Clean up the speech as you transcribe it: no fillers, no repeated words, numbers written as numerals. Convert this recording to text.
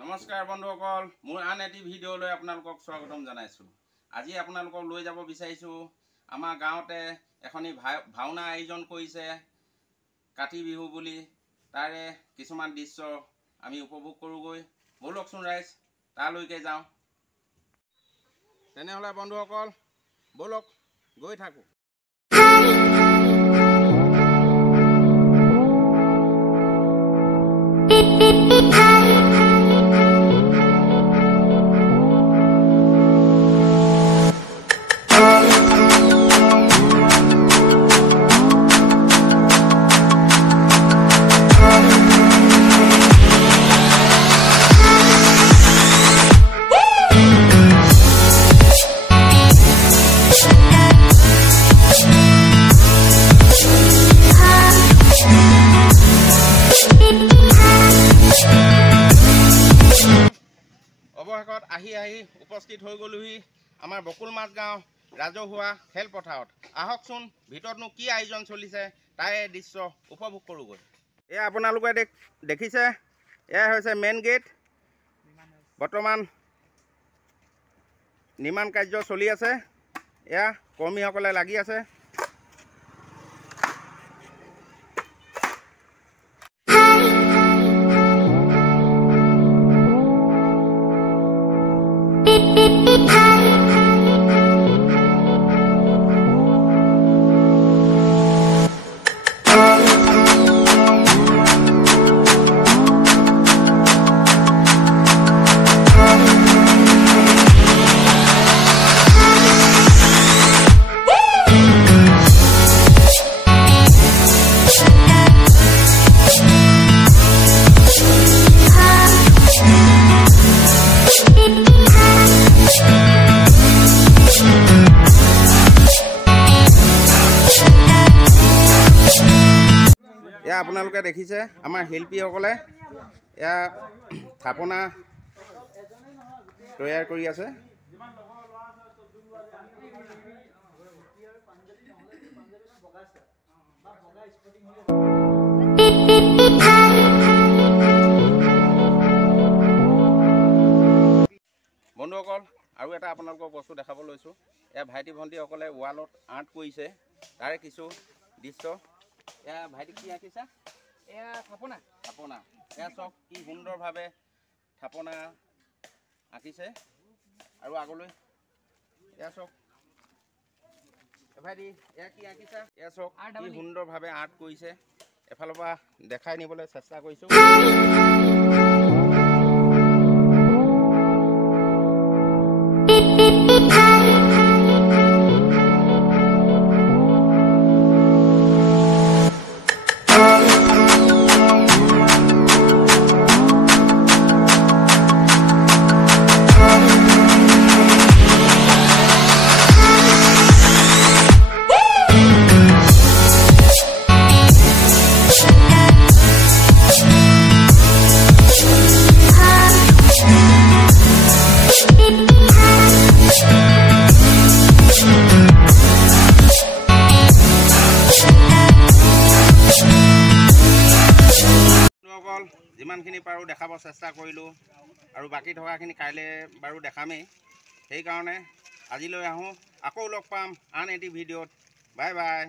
নমস্কাৰ বন্ধুসকল, মোৰ আন এটি ভিডিঅ'লৈ আপোনালোকক স্বাগতম জনাইছোঁ। আজি আপোনালোকক লৈ যাব বিচাৰিছোঁ আমাৰ গাঁৱতে এখনি ভাওনা আয়োজন কৰিছে কাতি বিহু বুলি। তাৰে কিছুমান দৃশ্য আমি উপভোগ কৰোঁগৈ। ব'লকচোন ৰাইজ, তালৈকে যাওঁ। তেনেহ'লে বন্ধুসকল ব'লক গৈ থাকোঁ। অৱশেষত আহি উপস্থিত হৈ গ'লোহি আমাৰ বকুলমাছ গাঁও ৰাজহুৱা খেলপথাৰত। আহকচোন ভিতৰতনো কি আয়োজন চলিছে তাৰে দৃশ্য উপভোগ কৰোঁগৈ। এয়া আপোনালোকে দেখিছে, এয়া হৈছে মেইন গেট। বৰ্তমান নিৰ্মাণ কাৰ্য চলি আছে। এয়া কৰ্মীসকলে লাগি আছে। এয়া আপোনালোকে দেখিছে আমাৰ শিল্পীসকলে এয়া থাপনা তৈয়াৰ কৰি আছে। বন্ধুসকল আৰু এটা আপোনালোকক বস্তু দেখাব লৈছোঁ। এয়া ভাইটি ভণ্টিসকলে ৱালত আৰ্ট কৰিছে, তাৰে কিছু দৃশ্য। এয়া ভাইটি কি আঁকিছা? এয়া থাপনা। এয়া চব কি সুন্দৰভাৱে থাপনা আঁকিছে। আৰু আগলৈ এয়া চক ভাইটি, এয়া কি আঁকিছা? এয়া চক কি সুন্দৰভাৱে আৰ্ট কৰিছে। এফালৰ পৰা দেখাই নিবলৈ চেষ্টা কৰিছোঁ। যিমানখিনি পাৰোঁ দেখাব চেষ্টা কৰিলোঁ, আৰু বাকী থকাখিনি কাইলৈ বাৰু দেখামেই। সেইকাৰণে আজিলৈ আহোঁ, আকৌ লগ পাম আন এটি ভিডিঅ'ত। Bye bye.